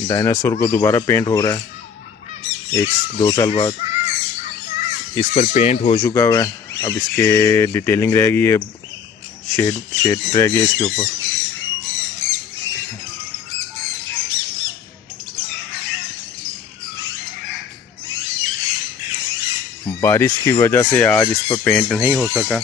Dinosaur को दोबारा paint हो रहा है 1-2 साल बाद। इस पर पेंट हो चुका हुआ है, अब इसके डिटेलिंग रह गई है, शेड रह गया इसके ऊपर। बारिश की वजह से आज इस पर पेंट नहीं हो सका।